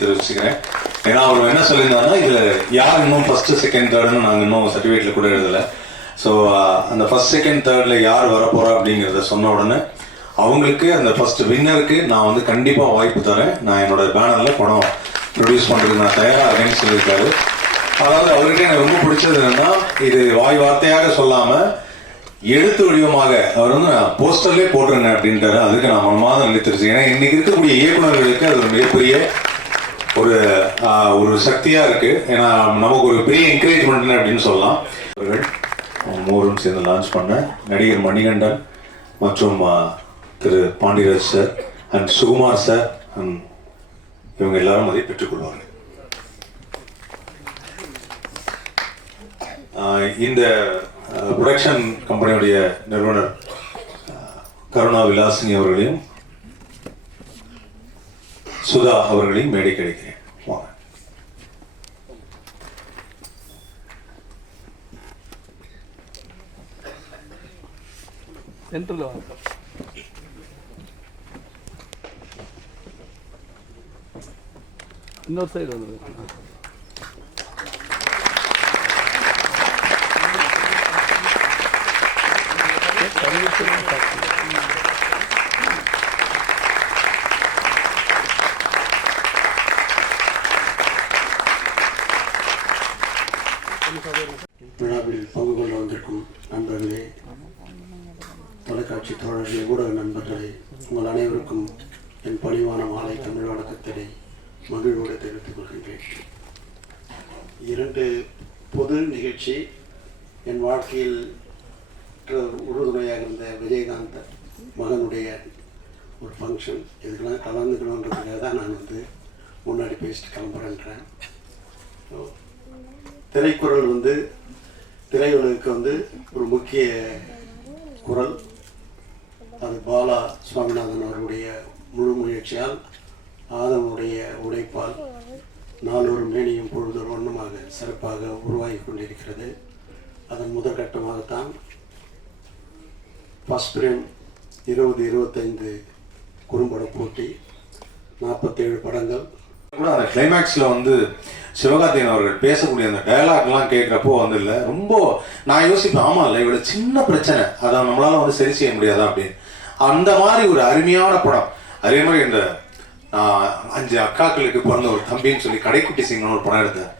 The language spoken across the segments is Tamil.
தெரிவிச்சுக்கிறேன். ஏன்னா அவர் என்ன சொல்லியிருந்தாருன்னா இதுல யார் இன்னும் ஃபர்ஸ்ட் செகண்ட் தேர்டுன்னு நாங்கள் இன்னும் சர்டிஃபிகேட்ல கூட எழுதல. ஸோ அந்த ஃபர்ஸ்ட் செகண்ட் தேர்ட்ல யார் வரப்போறா அப்படிங்கிறத சொன்ன உடனே அவங்களுக்கு அந்த ஃபர்ஸ்ட் வின்னருக்கு நான் வந்து கண்டிப்பா வாய்ப்பு தரேன், நான் என்னோட பேனர்ல படம் ப்ரொடியூஸ் பண்றதுக்கு நான் தயாரா இருக்கேன்னு சொல்லியிருக்காரு. அதாவது அவர்கிட்ட எனக்கு ரொம்ப பிடிச்சது என்னன்னா இது வாய் வார்த்தையாக சொல்லாம எழுத்து வடிவமாக அவர் வந்து நான் போஸ்டர்லேயே போட்டுருங்க அப்படின்ட்டாரு. அதுக்கு நான் மனமாக நினைத்திருச்சு. ஏன்னா இன்னைக்கு இருக்கக்கூடிய இயக்குநர்களுக்கு அது ஒரு மிகப்பெரிய ஒரு சக்தியா இருக்கு. ஏன்னா நமக்கு ஒரு பெரிய என்கரேஜ்மெண்ட் அப்படின்னு சொல்லலாம். அவர்கள் மூவரும் சேர்ந்து லான்ச் பண்ண நடிகர் மணிகண்டன் மற்றும் திரு Pandiyaraj sir and Sukumar sir இவங்க எல்லாரும் அதை பெற்றுக்கொள்வார்கள். இந்த ப்ரொடக்ஷன் கம்பெனியுடைய நிறுவனர் கருணா விலாசினி அவர்களையும் சுதா அவர்களையும் மேடை கிடைக்கிறேன். வாங்க. இன்னொரு சைடு வந்து விழாவில் பங்கு கொள்ள வந்திருக்கும் நண்பர்களே, தொலைக்காட்சி தோழர்களே, ஊடக நண்பர்களே, உங்கள் அனைவருக்கும் என் பணிவான மாலை தமிழ் வணக்கத்தினை மகிழ்வோடு தெரிவித்துக் கொள்கின்றேன். 2 பொது நிகழ்ச்சி என் வாழ்க்கையில் உறுதுணையாக இருந்த விஜயகாந்த் மகனுடைய ஒரு ஃபங்க்ஷன், இதுக்கெல்லாம் கலந்துக்கணுன்றதுக்காக தான் நான் வந்து முன்னாடி பேசிட்டு கிளம்புறேன்றேன். திரைக்குறள் வந்து திரையுலகுக்கு வந்து ஒரு முக்கிய குரல். அது பாலா சுவாமிநாதன் அவர்களுடைய முழு முயற்சியால், ஆதவனுடைய உழைப்பால் நாளொரு மேனியும் பொழுதொரு வண்ணமாக சிறப்பாக உருவாகி கொண்டிருக்கிறது. அதன் முதற்கட்டமாகத்தான் ஃபர்ஸ்ட் பிரேம் 2025 குறும்பட போட்டி, 47 படங்கள் கூட. அந்த கிளைமேக்ஸ்ல வந்து சிவகார்த்திகேயன் அவர்கள் பேசக்கூடிய அந்த டயலாக்லாம் கேட்குறப்போ வந்து இல்லை ரொம்ப நான் யோசிப்பேன், ஆமா இல்லை இவ்வளோ சின்ன பிரச்சனை அதை நம்மளால வந்து சரி செய்ய முடியாதா அப்படின்னு. அந்த மாதிரி ஒரு அருமையான படம். அதே மாதிரி இந்த 5 அக்காக்களுக்கு பிறந்த ஒரு தம்பின்னு சொல்லி கடைக்குட்டி சிங்கன்னு ஒரு படம் எடுத்தேன்.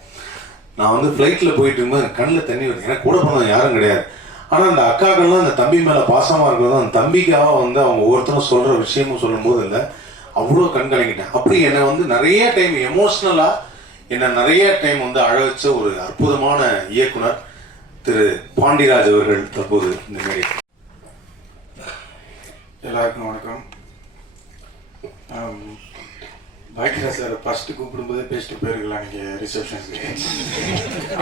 நான் வந்து ஃப்ளைட்டில் போயிட்டு இருக்கும்போது எனக்கு கண்ணில் தண்ணி வருது. எனக்கு கூட பிறந்தவங்க யாரும் கிடையாது. ஆனால் அந்த அக்காக்கள்லாம் அந்த தம்பி மேலே பாசமாக இருக்கிறது, அந்த தம்பிக்காக வந்து அவங்க ஒவ்வொருத்தரும் சொல்கிற விஷயமும் சொல்லும் போது இல்லை அவ்வளோ கண் கலங்கிட்டேன். அப்படி என்னை வந்து நிறைய டைம் எமோஷ்னலாக என்னை நிறைய டைம் வந்து அழ வச்ச ஒரு அற்புதமான இயக்குனர் திரு பாண்டியராஜ் அவர்கள் தற்போது இந்த மேடை. எல்லாருக்கும் வணக்கம். பாக்கியராஜ் சார் ஃபர்ஸ்ட் கூப்பிடும்போதே பேசிட்டு போயிருக்கலாம் நீங்கள் ரிசப்ஷனுக்கு.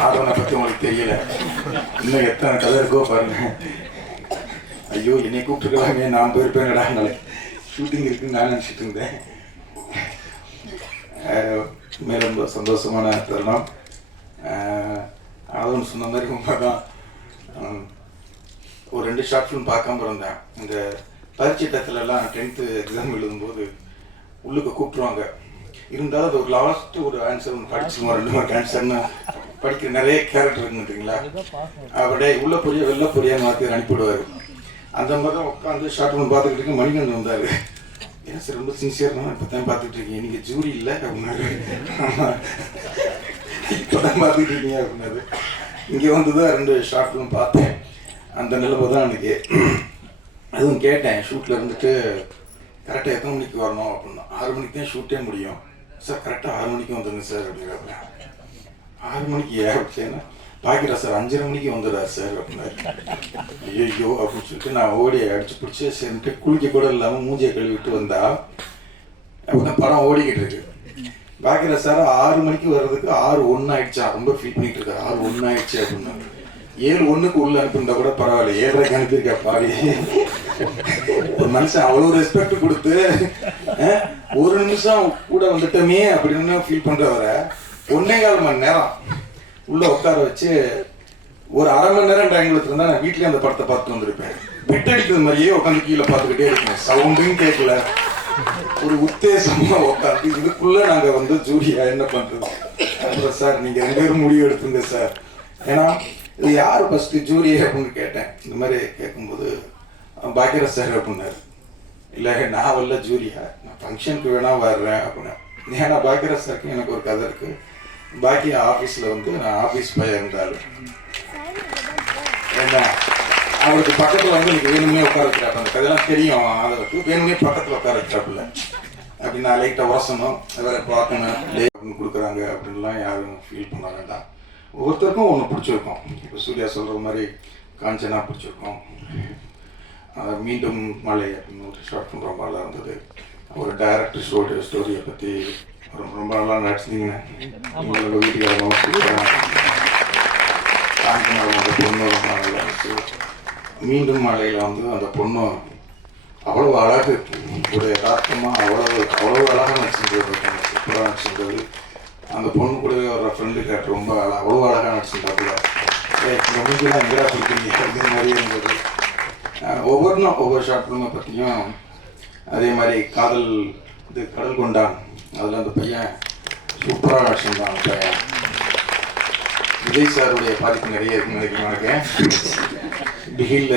ஆதவனை பற்றி உங்களுக்கு தெரியல, இன்னும் எத்தனை கதை இருக்கோ பாருங்க. ஐயோ என்னை கூப்பிட்டுருக்கலாமே, நான் போயிருப்பேன்டா, நாளைக்கு ஷூட்டிங் இருக்குன்னு நான் நினச்சிட்டு இருந்தேன். மேலும் ரொம்ப சந்தோஷமான தருணம். ஆதவன் சொன்ன மாதிரி உண்மைதான். ஒரு 2 ஷார்ட் ஃபிலிம் பார்க்காம இருந்தேன். இந்த பரீட்சை டயத்துலலாம் 10th எக்ஸாம் எழுதும்போது உள்ளுக்கு கூப்பிட்ருவாங்க. இருந்தாலும் அது ஒரு லாஸ்ட் ஒரு ஆன்சர் ஒன்று படிச்சுமா 2 மார்க் ஆன்சர்னு படிக்கிற நிறைய கேரக்டர் இருக்குங்களா, அப்படியே உள்ள பொரிய வெளில பொரியாக மாற்றி அனுப்பிவிடுவார். அந்த மாதிரி தான் உட்காந்து ஷார்ட் ஃபிலிம் பார்த்துக்கிட்டு இருக்க மணிகண்டன் வந்தார். ஏன்னா சார் ரொம்ப சின்சியர்னா இப்போ தான் பார்த்துட்டு இருக்கீங்க, நீங்கள் ஜூரி இல்லை அப்படின்னாரு. இப்போ தான் பார்த்துட்டு இருக்கீங்க அப்படின்னாரு. இங்கே வந்து தான் 2 ஷார்ட் ஃபிலிம் பார்த்தேன். அந்த நிலைமை தான் எனக்கு. அதுவும் கேட்டேன், ஷூட்டில் இருந்துட்டு கரெக்டாக எத்தனை மணிக்கு வரணும் அப்படின்னா 6 மணிக்கு தான் ஷூட்டே முடியும் சார், கரெக்டாக 6 மணிக்கு வந்துடுங்க சார் அப்படிங்கிறப்ப. 6 மணிக்கு ஏன்னா பாக்கியராஜ் சார் 5:30 மணிக்கு வந்துடுறாரு சார் அப்படின்னாரு. ஐயோ அப்படின்னு சொல்லிட்டு நான் ஓடி அடிச்சு பிடிச்சி சேர்ந்துட்டு குளிக்க கூட இல்லாமல் மூஞ்சியை கழுவிட்டு வந்தா அப்படிதான் படம் ஓடிக்கிட்டு இருக்கு. பாக்கியராஜ் சார் 6 மணிக்கு வர்றதுக்கு 6:01 ஆயிடுச்சா, ரொம்ப ஃபீல் பண்ணிட்டு இருக்காரு. 6:01 ஆயிடுச்சு அப்படின்னா 7:01 உள்ள அனுப்பியிருந்தா கூட பரவாயில்ல, 7:30 அனுப்பியிருக்கா பாடி. ஒரு மனுஷன் அவ்வளோ ரெஸ்பெக்ட் கொடுத்து 1 நிமிஷம் கூட வந்துட்டோமே அப்படின்னு ஃபீல் பண்றவரை 1.25 மணி நேரம் உள்ள உட்கார வச்சு ஒரு 1/2 மணி நேரம் டைம் கொடுத்துருந்தா நான் வீட்லயே அந்த படத்தை பார்த்து வந்திருப்பேன். பெட் அடிக்கிறது மாதிரியே உட்காந்து கீழே பார்த்துக்கிட்டே இருக்கேன். சவுண்டும் கேட்கல, ஒரு உத்தேசமா உட்காந்து இதுக்குள்ள நாங்க வந்து ஜூரியா என்ன பண்றது, அப்புறம் சார் நீங்க 2 பேரும் முடிவு எடுத்துங்க சார். ஏன்னா இது யார் ஃபர்ஸ்ட் ஜூரி அப்படின்னு கேட்டேன். இந்த மாதிரி கேட்கும்போது பாக்கியராஜ் சார் அப்படின்னாரு. இல்லை நான் வரல ஜூரியா, நான் ஃபங்க்ஷனுக்கு வேணா வர்றேன் அப்படின்னு. ஏன்னா பாக்கியராஜ் சாருக்கு எனக்கு ஒரு கதை இருக்கு. பாக்கிய ஆஃபீஸில் வந்து நான் ஆஃபீஸ் பையன் இருந்தாலும் என்ன அவருக்கு பக்கத்தில் வந்து எனக்கு வேணுமே உட்கார வைக்கிறாப்பு. அந்த கதையெல்லாம் தெரியும் ஆளுக்கு, வேணுமே பக்கத்தில் உட்கார வைக்கிறாப்புல. அப்படி நான் லைட்டாக உரசணும், வேற பார்க்கணும் அப்படின்னு கொடுக்குறாங்க அப்படின்லாம் யாரும் ஃபீல் பண்ண வேண்டாம். ஒவ்வொருத்தருக்கும் ஒன்று பிடிச்சிருக்கோம். இப்போ சூர்யா சொல்கிற மாதிரி காஞ்சனா பிடிச்சிருக்கோம். மீண்டும் மலை அப்படின்னு ஒரு ஷார்ட் ஃபிலிம் ரொம்ப நல்லா இருந்தது. ஒரு டைரக்டர் ஸ்டோரியை பற்றி ரொம்ப நல்லா நடிச்சிங்க. உங்களோட வீட்டுக்காரங்க அந்த பொண்ணு ரொம்ப நல்லா இருந்துச்சு. மீண்டும் மலையில் வந்து அந்த பொண்ணு அவ்வளோ அழகு, ஒரு யதார்த்தமாக அவ்வளோ அழகாக நடிச்சிருந்தது, சூப்பராக நடிச்சிருந்தது. அந்த பொண்ணு கூடவே வர ஃப்ரெண்டு கேட்டு ரொம்ப அவ்வளோ அழகாக நடிச்சிருந்தாப்புல. இந்த மூஞ்சிலாம் எங்கடா கொடுக்குறீங்க அப்படிங்கிற மாதிரியே இருந்தது. ஒவ்வொரு ஷார்ட் ஃபிலிமை பற்றியும் அதே மாதிரி காதல் இது கடல் கொண்டான், அதில் அந்த பையன் சூப்பராக நடிச்சிருந்தான். அந்த பையன் விஜய் சாருடைய பாதிப்பு நிறைய இருக்குன்னு நினைக்கிறேன். பிகில்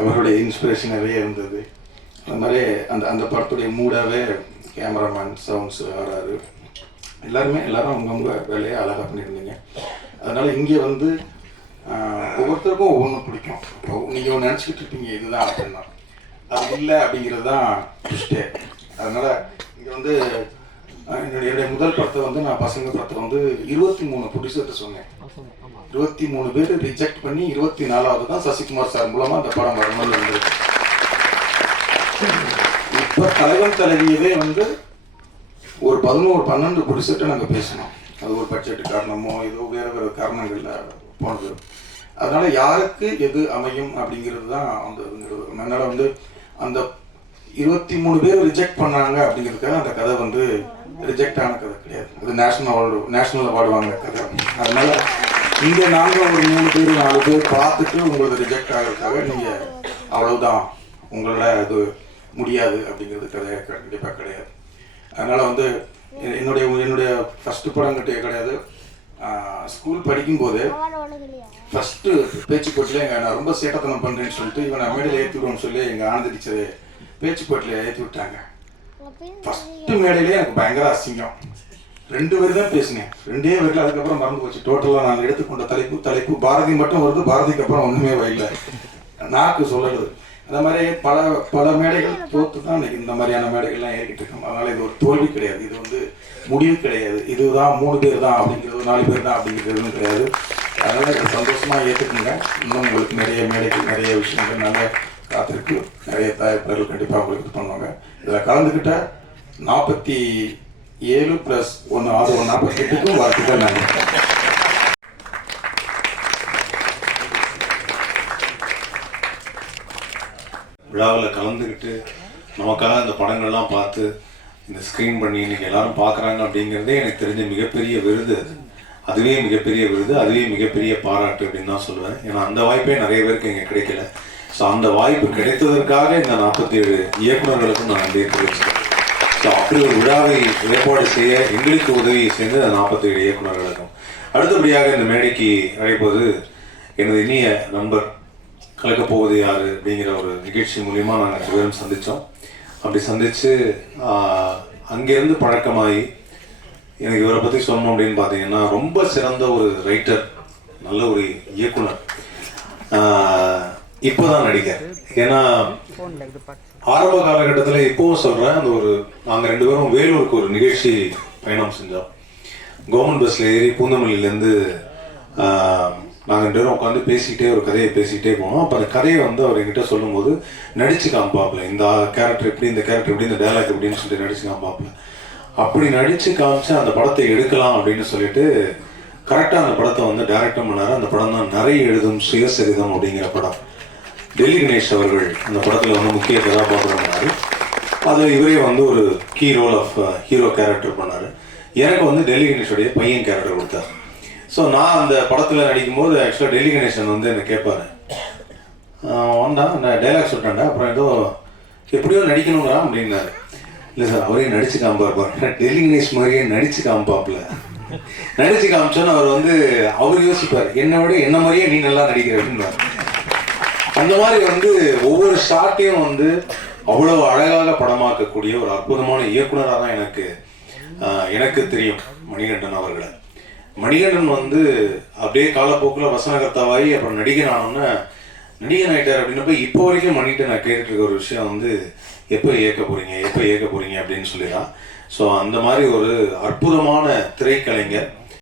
அவருடைய இன்ஸ்பிரேஷன் நிறைய இருந்தது. அது மாதிரி அந்த படத்துடைய மூடாகவே கேமராமேன், சவுண்ட்ஸ், ஆறாரு எல்லாரும் அவங்கவுங்க வேலையை அழகாக பண்ணியிருந்தீங்க. அதனால் இங்கே வந்து ஒவ்வொருத்தருக்கும் ஒவ்வொன்றும் பிடிக்கும். நீங்கள் ஒன்று நினச்சிக்கிட்டு இருப்பீங்க இதுதான் அப்படின்னா, அது இல்லை அப்படிங்கிறது தான் ட்விஸ்டே. அதனால் இங்கே வந்து என்னுடைய முதல் படத்தை வந்து நான் பசங்க படத்தை வந்து 23 ப்ரொடியூசர்கிட்ட சொன்னேன். 23 பேர் ரிஜெக்ட் பண்ணி 24வது தான் சசிகுமார் சார் மூலமாக அந்த படம் வரணும்னு இருந்தது. இப்போ தலைவன் தலைவியவே வந்து ஒரு 11-12 ப்ரொடியூசர்கிட்ட நாங்கள் பேசினோம். அது ஒரு பட்ஜெட் காரணமோ ஏதோ வேறு காரணங்களில் போனது. அதனால யாருக்கு எது அமையும் அப்படிங்கிறது தான் அந்த. அதனால வந்து அந்த 23 பேர் ரிஜெக்ட் பண்ணாங்க அப்படிங்கிறதுக்காக அந்த கதை வந்து ரிஜெக்ட் ஆன கதை கிடையாது. அது நேஷனல் அவார்டு வாங்கின கதை. அதனால இங்கே நாங்கள் ஒரு 3 பேர் 4 பேர் பார்த்துட்டு உங்களுக்கு ரிஜெக்ட் ஆகிறதுக்காக நீங்கள் அவ்வளவுதான் உங்களால் அது முடியாது அப்படிங்கிறது கண்டிப்பாக கிடையாது. அதனால் வந்து என்னுடைய ஃபஸ்ட்டு படம் கிடையாது. ஸ்கூல் படிக்கும்போது ஃபஸ்ட்டு பேச்சு போட்டியில் நான் ரொம்ப சேட்டத்தனம் பண்ணுறேன்னு சொல்லிட்டு இவனை மேடையில் ஏற்றி விடுவோம்னு சொல்லி எங்கள் ஆனந்த டீச்சர் பேச்சு போட்டியில் ஏற்றி விட்டாங்க. ஃபஸ்ட்டு மேடையிலே எனக்கு பயங்கர அசிங்கம். 2 பேர் தான் பேசினேன், 2 பேரில் அதுக்கப்புறம் மறந்து போச்சு. டோட்டலாக நான் எடுத்துக்கொண்ட தலைப்பு பாரதி மட்டும் வருது, பாரதிக்கு அப்புறம் ஒன்றுமே வரல, நாக்கு சொல்லலுது. அந்த மாதிரி பல மேடைகள் தோற்று தான் இந்த மாதிரியான மேடைகள்லாம் ஏறிக்கிட்டு இருக்கோம். அதனால் இது ஒரு தோல்வி கிடையாது, இது வந்து முடிவு கிடையாது. இதுதான் 3 பேர் தான் அப்படிங்கிறது, 4 பேர் தான் அப்படிங்கிறதும் கிடையாது. அதனால் இதை சந்தோஷமாக ஏற்றுக்குங்க. இன்னும் உங்களுக்கு நிறைய மேடைகள் நிறைய விஷயங்கள் நல்லா காத்திருக்கு. நிறைய தயாரிப்பாளர்கள் கண்டிப்பாக உங்களுக்கு இது பண்ணுவாங்க. இதில் கலந்துக்கிட்ட 47 + 1 அது 48க்கும் வாழ்த்துக்கள். நன்றி. விழாவில் கலந்துக்கிட்டு நமக்காக இந்த படங்கள்லாம் பார்த்து இந்த ஸ்க்ரீன் பண்ணி இன்னைக்கு எல்லாரும் பார்க்குறாங்க அப்படிங்கிறதே எனக்கு தெரிஞ்ச மிகப்பெரிய விருது. அதுவே மிகப்பெரிய விருது, அதுவே மிகப்பெரிய பாராட்டு அப்படின்னு தான் சொல்லுவேன். ஏன்னா அந்த வாய்ப்பே நிறைய பேருக்கு இங்கே கிடைக்கல. ஸோ அந்த வாய்ப்பு கிடைத்ததற்காக இந்த 47 இயக்குநர்களுக்கும் நான் நன்றி தெரிவிச்சேன். ஸோ அப்படி ஒரு விழாவை ஏற்பாடு செய்ய எங்களுக்கு உதவி செய்து அந்த 47 இயக்குநர்களுக்கும். அடுத்தபடியாக இந்த மேடைக்கு அழைப்பது எனது இனிய நண்பர் கலக்கப்போவது யார் அப்படிங்கிற ஒரு நிகழ்ச்சி மூலிமா நாங்கள் 2 பேரும் சந்தித்தோம். அப்படி சந்தித்து அங்கேருந்து பழக்கமாகி எனக்கு இவரை பற்றி சொல்லணும் அப்படின்னு பார்த்தீங்கன்னா ரொம்ப சிறந்த ஒரு ரைட்டர், நல்ல ஒரு இயக்குனர், இப்போ தான் நடிகர். ஏன்னா ஆரம்ப காலகட்டத்தில் இப்போவும் சொல்கிறேன், அந்த ஒரு நாங்கள் 2 பேரும் வேலூருக்கு ஒரு நிகழ்ச்சி பயணம் செஞ்சோம். கவர்மெண்ட் பஸ்ஸில் ஏறி பூந்தமல்லியிலேருந்து நாங்கள் 2 பேரும் உட்காந்து பேசிக்கிட்டே ஒரு கதையை பேசிக்கிட்டே போனோம். அப்போ அந்த கதையை வந்து அவர் என்கிட்ட சொல்லும்போது நடிச்சு காமிப்பாப்புல, இந்த கேரக்டர் இப்படி, இந்த கேரக்டர் இப்படி, இந்த டைலாக் இப்படின்னு சொல்லிட்டு நடிச்சு காமிப்பாப்புல. அப்படி நடித்து காமிச்சு அந்த படத்தை எடுக்கலாம் அப்படின்னு சொல்லிட்டு கரெக்டாக அந்த படத்தை வந்து டைரக்டும் பண்ணார். அந்த படம் தான் நிறைய எழுதும் சுயசரிதம் அப்படிங்கிற படம். டெல்லி கணேஷ் அவர்கள் அந்த படத்தில் வந்து முக்கிய கதாபாத்திரம் பண்ணார். அது இவரே வந்து ஒரு key role of hero character பண்ணார். எனக்கு வந்து டெல்லி கணேஷோடைய பையன் கேரக்டர் கொடுத்தார். ஸோ நான் அந்த படத்தில் நடிக்கும்போது ஆக்சுவலாக டெல்லி கணேசன் வந்து என்னை கேட்பாரு, வந்தா நான் டைலாக் சொல்லிட்டேன்டா, அப்புறம் ஏதோ எப்படியோ நடிக்கணுங்கிறா அப்படின்னாரு. இல்லை சார் அவரே நடிச்சு காமிப்பார், டெல்லி கணேஷ் மாதிரியே நடிச்சு காமிப்பாப்புல. நடிச்சு காமிச்சோன்னு அவர் வந்து அவர் யோசிப்பார், என்னை விட என்ன மாதிரியே நீ நல்லா நடிக்கிற அப்படின்னு. அந்த மாதிரி வந்து ஒவ்வொரு ஷாட்டையும் வந்து அவ்வளவு அழகாக படமாக்கக்கூடிய ஒரு அற்புதமான இயக்குனராக தான் எனக்கு தெரியும் மணிகண்டன் அவர்களை. மணிகண்டன் வந்து அப்படியே காலப்போக்கில் வசனகர்த்தாவாகி அப்புறம் நடிகன் ஆனோன்னா நடிகன் ஆகிட்டார் அப்படின்னப்ப இப்போ வரைக்கும் மணிகிட்ட நான் கேட்டுட்டு இருக்க ஒரு விஷயம் வந்து எப்போ இயக்க போறீங்க அப்படின்னு சொல்லி தான். ஸோ அந்த மாதிரி ஒரு அற்புதமான திரைக்கலைஞர்.